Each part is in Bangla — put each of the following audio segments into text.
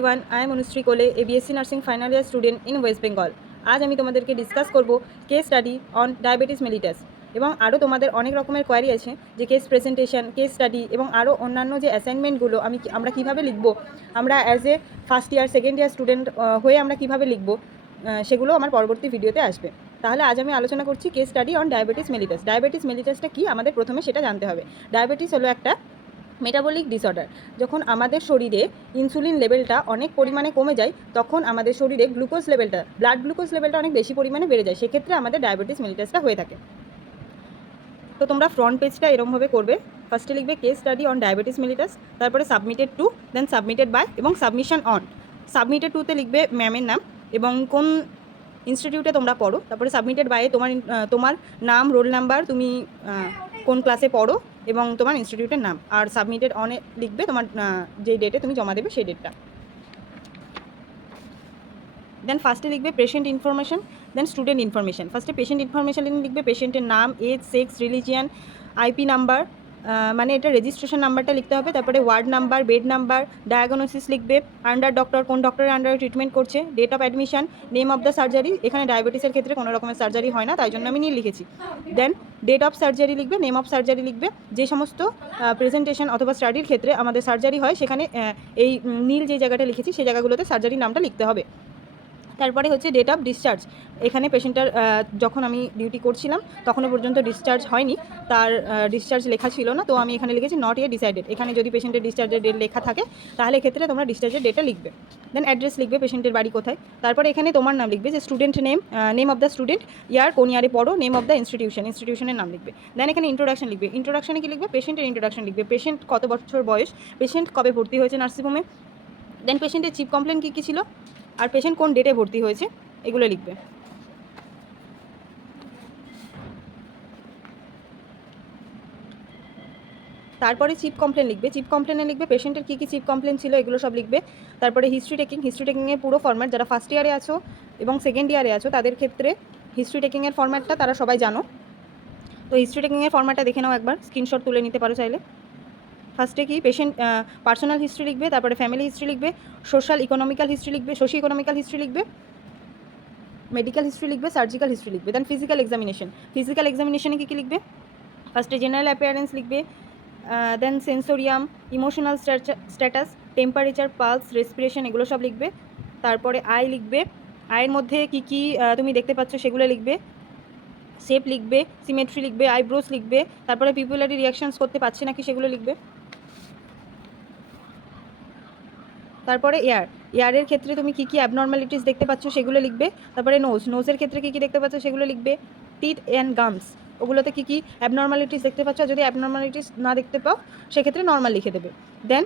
Everyone, I am Anushree Kole, a BSc nursing final year student in West Bengal. আজ আমি তোমাদেরকে ডিসকাস করব case study on diabetes mellitus. এবং আরও তোমাদের অনেক রকমের কোয়ারি আছে যে কেস প্রেজেন্টেশন, কেস স্টাডি এবং আরও অন্যান্য যে অ্যাসাইনমেন্টগুলো আমরা কীভাবে লিখব, আমরা as a first year second year student হয়ে আমরা কীভাবে লিখব, সেগুলো আমার পরবর্তী ভিডিওতে আসবে। তাহলে আজ আমি আলোচনা করছি case study on diabetes mellitus. Diabetes মেলিটাসটা কী আমাদের প্রথমে সেটা জানতে হবে। ডায়াবেটিস হলো একটা মেটাবলিক ডিসঅর্ডার। যখন আমাদের শরীরে ইনসুলিন লেভেলটা অনেক পরিমাণে কমে যায়, তখন আমাদের শরীরে গ্লুকোজ লেভেলটা, ব্লাড গ্লুকোজ লেভেলটা অনেক বেশি পরিমাণে বেড়ে যায়। সেক্ষেত্রে আমাদের ডায়াবেটিস মেলিটাসটা হয়ে থাকে। তো তোমরা ফ্রন্ট পেজটা এরকমভাবে করবে। ফার্স্টে লিখবে case study on diabetes mellitus, তারপরে submitted to, then submitted by এবং সাবমিশন অন। সাবমিটেড টুতে লিখবে ম্যামের নাম এবং কোন ইনস্টিটিউটে তোমরা পড়ো। তারপরে সাবমিটেড বাইয়ে তোমার নাম, রোল নাম্বার, তুমি কোন ক্লাসে পড়ো এবং তোমার ইনস্টিটিউটের নাম। আর সাবমিটেড অনে লিখবে তোমার যে ডেটে তুমি জমা দেবে সেই ডেটটা। দেন ফার্স্টে লিখবে patient information, then student information. ফার্স্টে পেশেন্ট ইনফরমেশন লিখবে পেশেন্টের নাম, age, sex, religion, IP number, মানে এটা রেজিস্ট্রেশন নাম্বারটা লিখতে হবে। তারপরে ward number, bed number, diagnosis লিখবে, আন্ডার ডক্টর, কোন ডক্টরের আন্ডারে ট্রিটমেন্ট করছে, date of admission, name of the surgery. এখানে ডায়াবেটিসের ক্ষেত্রে কোনো রকমের সার্জারি হয় না, তাই জন্য আমি নিয়ে লিখেছি। দেন ডেট অফ সার্জারি লিখবে, নেম অফ সার্জারি লিখবে। যে সমস্ত প্রেজেন্টেশন অথবা স্টাডির ক্ষেত্রে আমাদের সার্জারি হয়, সেখানে এই নীল যে জায়গাটা লিখেছি সেই জায়গাগুলোতে সার্জারির নামটা লিখতে হবে। তারপরে হচ্ছে ডেট অফ ডিসচার্জ। এখানে পেশেন্টটার যখন আমি ডিউটি করছিলাম তখনও পর্যন্ত ডিসচার্জ হয়নি, তার ডিসচার্জ লেখা ছিল না, তো আমি এখানে লিখেছি নট ইয়ে ডিসাইডেড। এখানে যদি পেশেন্টের ডিসচার্জের ডেট লেখা থাকে তাহলে এক্ষেত্রে তোমরা ডিসচার্জের ডেটটা লিখবে। দেন অ্যাড্রেস লিখবে, পেশেন্টের বাড়ি কোথায়। তারপরে এখানে তোমার নাম লিখবে, যে student name, name of the student, year কোন ইয়ারে পড়ো, নেম অফ দ্য ইনস্টিটিউশনের নাম লিখবে। দেন এখানে ইন্ট্রোডাকশন লিখবে। ইন্ট্রোডাকশনে কি লিখবে, পেশেন্টের ইন্ট্রোডাকশন লিখবে, পেশেন্ট কত বছর বয়স, পেশেন্ট কবে ভর্তি হয়েছে নার্সিংহোমে, দেন পেশেন্টের চিফ কমপ্লেন কী ছিল, আর পেশেন্ট কোন ডেটে ভর্তি হয়েছে, এগুলো লিখবে। তারপরে চিফ কমপ্লেন লিখবে। চিফ কমপ্লেনে লিখবে পেশেন্টের কী চিফ কমপ্লেন ছিল, এগুলো সব লিখবে। তারপরে হিস্ট্রি টেকিংয়ের পুরো ফরম্যাট, যারা ফার্স্ট ইয়ারে আছো এবং সেকেন্ড ইয়ারে আছো তাদের ক্ষেত্রে হিস্ট্রি টেকিংয়ের ফরম্যাটটা তারা সবাই জানো। তো হিস্ট্রি টেকিংয়ের ফরম্যাটটা দেখে নাও একবার, স্ক্রিনশট তুলে নিতে পারো চাইলে। ফার্স্টে কি পেশেন্ট পার্সোনাল হিস্ট্রি লিখবে, তারপরে ফ্যামিলি হিস্ট্রি লিখবে, সোশ্যাল ইকোনমিক্যাল হিস্ট্রি লিখবে, সোশিও ইকোনমিক্যাল হিস্ট্রি লিখবে, মেডিকেল হিস্ট্রি লিখবে, সার্জিক্যাল হিস্ট্রি লিখবে। Then physical examination. ফিজিক্যাল এক্সামিনেশনে কী লিখবে, ফার্স্টে জেনারেল অ্যাপিয়ারেন্স লিখবে, then sensorium, emotional status, temperature, pulse, respiration, এগুলো সব লিখবে। তারপরে আই লিখবে, আয়ের মধ্যে কী কী তুমি দেখতে পাচ্ছ সেগুলো লিখবে। শেপ লিখবে, সিমেট্রি লিখবে, আইব্রোস লিখবে। তারপরে পিপুলারি রিয়াকশানস করতে পারছে নাকি সেগুলো লিখবে। তারপরে এয়ারের ক্ষেত্রে তুমি কী কী অ্যাবনর্মালিটিস দেখতে পাচ্ছ সেগুলো লিখবে। তারপরে নোজের ক্ষেত্রে কী কী দেখতে পাচ্ছ সেগুলো লিখবে। টিথ অ্যান্ড গামস, ওগুলোতে কী কী অ্যাবনর্মালিটিস দেখতে পাচ্ছ, যদি অ্যাবনর্মালিটিস না দেখতে পাও সেক্ষেত্রে নর্মাল লিখে দেবে। দেন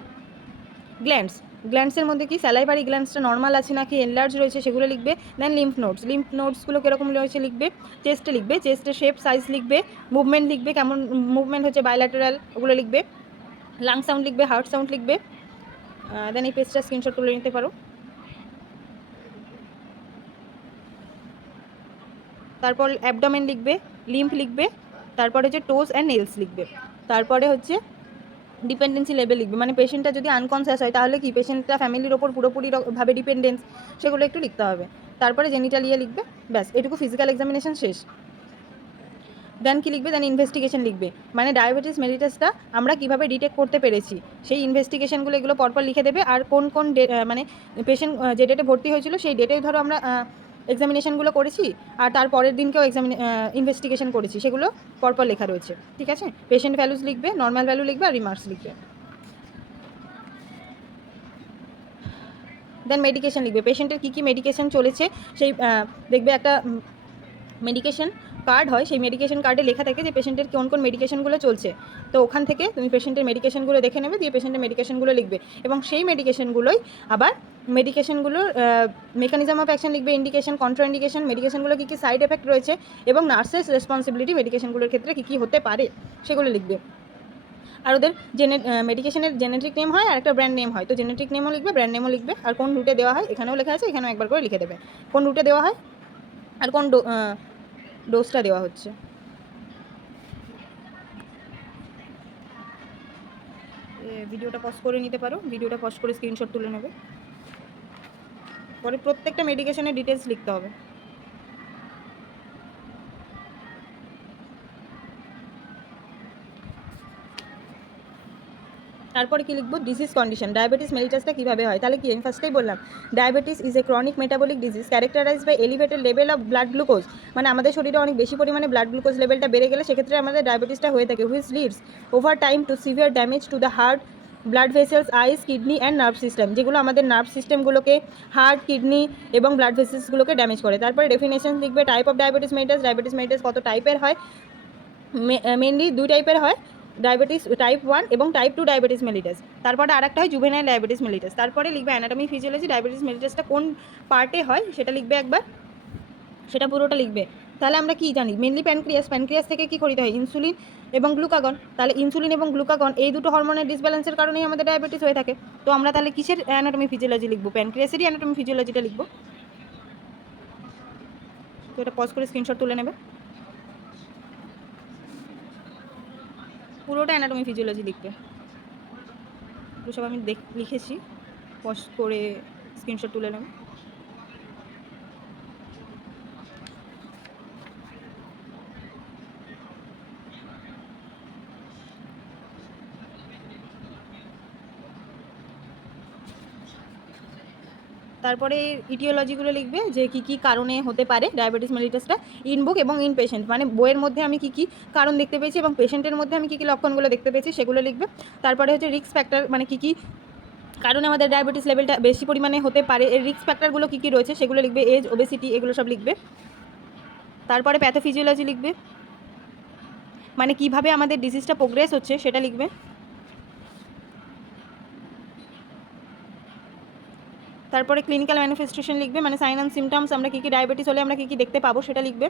গ্ল্যান্ডসের মধ্যে কি স্যালাইভারি গ্ল্যান্ডসটা নর্মাল আছে নাকি এনলার্জ রয়েছে সেগুলো লিখবে। দেন লিম্ফ নোডসগুলো কীরকম রয়েছে লিখবে। চেস্টে লিখবে, চেস্টের শেপ, সাইজ লিখবে, মুভমেন্ট লিখবে, কেমন মুভমেন্ট হচ্ছে, বায়োল্যাটারাল, ওগুলো লিখবে। লাং সাউন্ড লিখবে, হার্ট সাউন্ড লিখবে। দেন এই পেজটা স্ক্রিনশট তুলে নিতে পারো। তারপর অ্যাবডোমেন লিখবে, লিম্ফ লিখবে, তারপরে হচ্ছে টোজ অ্যান্ড নেলস লিখবে। তারপরে হচ্ছে ডিপেন্ডেন্সি লেভেল লিখবে, মানে পেশেন্টটা যদি আনকনসিয়াস হয় তাহলে কি পেশেন্টটা ফ্যামিলির ওপর পুরোপুরিভাবে ডিপেন্ডেন্স, সেগুলো একটু লিখতে হবে। তারপরে জেনিটালিয়া লিখবে, ব্যাস এটুকু ফিজিক্যাল এক্সামিনেশন শেষ। দেন কি লিখবে, দেন ইনভেস্টিগেশন লিখবে, মানে ডায়াবেটিস মেলিটাসটা আমরা কীভাবে ডিটেক্ট করতে পেরেছি সেই ইনভেস্টিগেশনগুলো, এগুলো পরপর লিখে দেবে। আর কোন কোন মানে পেশেন্ট যে ডেটে ভর্তি হয়েছিল সেই ডেটেই ধরো আমরা এক্সামিনেশনগুলো করেছি, আর তার পরের দিনকেও ইনভেস্টিগেশন করেছি, সেগুলো পরপর লেখা রয়েছে, ঠিক আছে। পেশেন্ট ভ্যালুস লিখবে, নর্মাল ভ্যালু লিখবে, আর রিমার্কস লিখবে। দেন মেডিকেশন লিখবে, পেশেন্টের কী কী মেডিকেশন চলেছে সেই দেখবে একটা মেডিকেশন কার্ড হয়, সেই মেডিকেশন কার্ডে লেখা থাকে যে পেশেন্টের কোন কোন মেডিকেশনগুলো চলছে। তো ওখান থেকে তুমি পেশেন্টের মেডিকেশনগুলো দেখে নেবে, দিয়ে পেশেন্টের মেডিকেশনগুলো লিখবে এবং সেই মেডিকেশনগুলোই আবার মেডিকেশনগুলোর মেকানিজম অফ অ্যাকশন লিখবে, ইন্ডিকেশন, কন্ট্রা ইন্ডিকেশন, মেডিকেশনগুলো কী কী সাইড এফেক্ট রয়েছে এবং নার্সেস রেসপন্সিবিলিটি মেডিকেশনগুলোর ক্ষেত্রে কী কী হতে পারে সেগুলো লিখবে। আর ওদের মেডিকেশনের জেনেটিক নেম হয় আর একটা ব্র্যান্ড নেম হয়, তো জেনেটিক নেমও লিখবে, ব্র্যান্ড নেমও লিখবে। আর কোন রুটে দেওয়া হয় এখানেও লেখা আছে, এখানেও একবার করে লিখে দেবে কোন রুটে দেওয়া হয় আর কোন ডোজটা দেওয়া হচ্ছে। ভিডিওটা পজ করে নিতে পারো, ভিডিওটা পজ করে স্ক্রিনশট তুলে নেবে। পরে প্রত্যেকটা মেডিকেশনের ডিটেলস লিখতে হবে। তারপরে কি লিখবো, ডিজিজ কন্ডিশন, ডায়াবেটিস মেলিটাসটা কীভাবে হয়। তাহলে কি আমি ফার্স্টেই বললাম, diabetes is a chronic metabolic disease characterised by elevated level of blood glucose. মানে আমাদের শরীরে অনেক বেশি পরিমাণে ব্লাড গ্লুকোজ লেভেলটা বেড়ে গেলে সেক্ষেত্রে আমাদের ডায়াবেটিসটা হয়ে থাকে, which leads over time to severe damage to the heart, blood vessels, eyes, kidney and nerve system, যেগুলো আমাদের নার্ভ সিস্টেমগুলোকে, হার্ট, কিডনি এবং ব্লাড ভেসেলসগুলোকে ড্যামেজ করে। তারপরে ডেফিনেশন লিখবে, type of diabetes mellitus, diabetes mellitus কত টাইপের হয়, মেনলি 2 টাইপের হয়, ডায়াবেটিস টাইপ 1 এবং টাইপ 2 ডায়াবেটিস মেলিটাস। তারপরে আরেকটা হয় জুভেনাইল ডায়াবেটিস মেলিটাস। তারপরে লিখবে অ্যানাটমি ফিজিওলজি, ডায়াবেটিস মেলিটাসটা কোন পার্টে হয় সেটা লিখবে একবার, সেটা পুরোটা লিখবে। তাহলে আমরা কি জানি, মেনলি প্যানক্রিয়াস থেকে কি করিতে হয়, ইনসুলিন এবং গ্লুকাগন। তাহলে ইনসুলিন এবং গ্লুকাগন এই দুটো হরমোনের ডিসব্যালেন্সের কারণেই আমাদের ডায়াবেটিস হয়ে থাকে। তো আমরা তাহলে কিসের অ্যানাটমি ফিজিওলজি লিখবো, প্যানক্রিয়াসেরই অ্যানাটমি ফিজিওলজিটা লিখবো। তো এটা পজ করে স্ক্রিনশট তুলে নেবে, পুরোটা অ্যানাটমি ফিজিওলজি লিখবে। তো সব আমি লিখেছি, পজ করে স্ক্রিনশট তুলে নেবে। তারপরে ইটিওলজিগুলো লিখবে, যে কী কী কারণে হতে পারে ডায়াবেটিস মেলিটাসটা, ইন বুক এবং ইন পেশেন্ট, মানে বইয়ের মধ্যে আমি কী কী কারণ দেখতে পেয়েছি এবং পেশেন্টের মধ্যে আমি কী কী লক্ষণগুলো দেখতে পেয়েছি সেগুলো লিখবে। তারপরে হচ্ছে রিস্ক ফ্যাক্টর, মানে কী কী কারণে আমাদের ডায়াবেটিস লেভেলটা বেশি পরিমাণে হতে পারে, এর রিস্ক ফ্যাক্টরগুলো কী কী রয়েছে সেগুলো লিখবে, এজ, ওবেসিটি, এগুলো সব লিখবে। তারপরে প্যাথোফিজিওলজি লিখবে, মানে কিভাবে আমাদের ডিজিজটা প্রোগ্রেস হচ্ছে সেটা লিখবে। তারপরে ক্লিনিক্যাল ম্যানিফেস্টেশন লিখবে, মানে সাইন অ্যান্ড সিমটমস, আমরা কী কী ডায়াবেটিস হলে আমরা কী কী দেখতে পাবো সেটা লিখবে।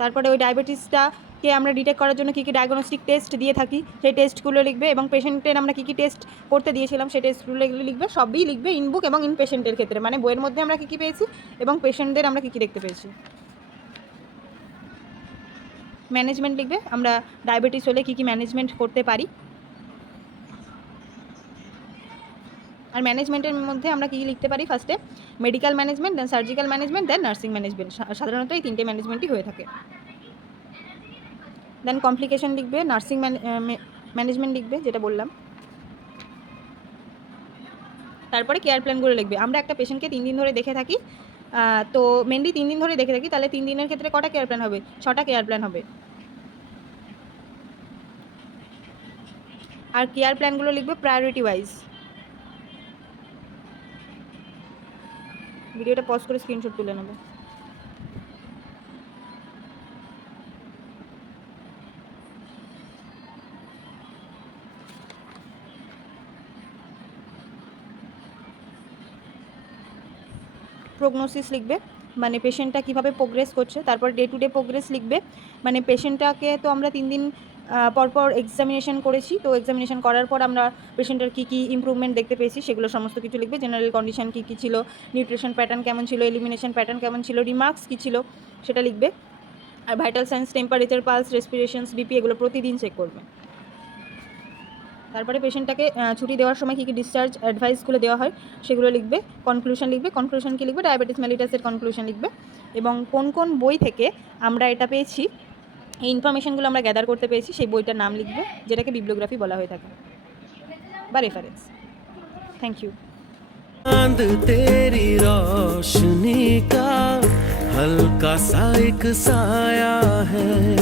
তারপরে ওই ডায়াবেটিসটাকে আমরা ডিটেক্ট করার জন্য কী কী ডায়াগনস্টিক টেস্ট দিয়ে থাকি সেই টেস্টগুলো লিখবে, এবং পেশেন্টের আমরা কী কী টেস্ট করতে দিয়েছিলাম সেই টেস্টগুলো লিখবে, সবই লিখবে ইন বুক এবং ইন পেশেন্টের ক্ষেত্রে, মানে বইয়ের মধ্যে আমরা কী কী পেয়েছি এবং পেশেন্টদের আমরা কী কী দেখতে পেয়েছি। ম্যানেজমেন্ট লিখবে, আমরা ডায়াবেটিস হলে কী কী ম্যানেজমেন্ট করতে পারি। আর ম্যানেজমেন্টের মধ্যে আমরা কী লিখতে পারি, ফার্স্টে মেডিকেল ম্যানেজমেন্ট, দেন সার্জিক্যাল ম্যানেজমেন্ট, দেন নার্সিং ম্যানেজমেন্ট, সাধারণত এই 3টে ম্যানেজমেন্টই হয়ে থাকে। দেন কমপ্লিকেশন লিখবে, নার্সিং ম্যানেজমেন্ট লিখবে যেটা বললাম। তারপরে কেয়ার প্ল্যানগুলো লিখবে, আমরা একটা পেশেন্টকে 3 দিন ধরে দেখে থাকি, তো মেনলি 3 দিন ধরে দেখে থাকি, তাহলে 3 দিনের ক্ষেত্রে কটা কেয়ার প্ল্যান হবে, 6টা কেয়ার প্ল্যান হবে। আর কেয়ার প্ল্যানগুলো লিখবে প্রায়োরিটি ওয়াইজ। ভিডিওটা পজ করে স্ক্রিনশট তুলে নেবে। প্রগনোসিস লিখবে, মানে পেশেন্টটা কীভাবে প্রোগ্রেস করছে। তারপর ডে টু ডে প্রোগ্রেস লিখবে, মানে পেশেন্টটাকে তো আমরা 3 দিন পরপর এক্সামিনেশন করেছি, তো এক্সামিনেশন করার পর আমরা পেশেন্টের কী কী ইমপ্রুভমেন্ট দেখতে পেয়েছি সেগুলো সমস্ত কিছু লিখবে। জেনারেল কন্ডিশন কী কী ছিল, নিউট্রিশন প্যাটার্ন কেমন ছিল, এলিমিনেশন প্যাটার্ন কেমন ছিল, রিমার্কস কী ছিল সেটা লিখবে। আর vital signs, temperature, pulse, respirations, BP এগুলো প্রতিদিন চেক করবে। তারপরে পেশেন্টটাকে ছুটি দেওয়ার সময় কী কী ডিসচার্জ অ্যাডভাইসগুলো দেওয়া হয় সেগুলো লিখবে। কনক্লুশন লিখবে, কনক্লুশন কী লিখবে, ডায়াবেটিস মেলিটাসের কনক্লুশন লিখবে, এবং কোন কোন বই থেকে আমরা এটা পেয়েছি, এই ইনফরমেশনগুলো আমরা গ্যাদার করতে পেরেছি সেই বইটার নাম লিখবে, যেটাকে বিবলিওগ্রাফি বলা হয়ে থাকে বা রেফারেন্স। Thank you. चांद तेरी रोशनी का हल्का सा एक साया है।